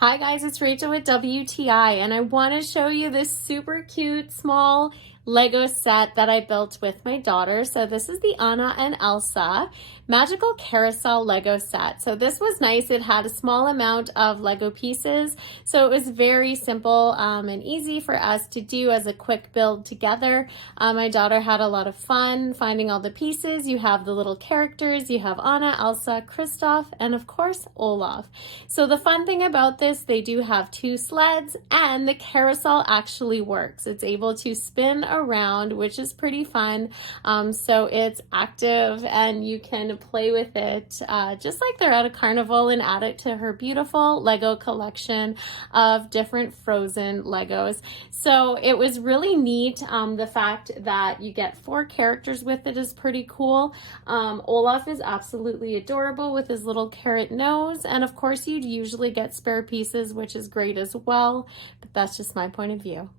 Hi guys, it's Rachel with WTI, and I want to show you this super cute small Lego set that I built with my daughter. So this is the Anna and Elsa Magical Carousel Lego set. So this was nice. It had a small amount of Lego pieces, so it was very simple and easy for us to do as a quick build together. My daughter had a lot of fun finding all the pieces. You have the little characters. You have Anna, Elsa, Kristoff, and of course Olaf. So the fun thing about this, they do have two sleds, and the carousel actually works. It's able to spin around, which is pretty fun. So it's active and you can play with it just like they're at a carnival, and add it to her beautiful Lego collection of different Frozen Legos. So it was really neat. The fact that you get 4 characters with it is pretty cool. Olaf is absolutely adorable with his little carrot nose, and of course you'd usually get spare pieces, which is great as well, but that's just my point of view.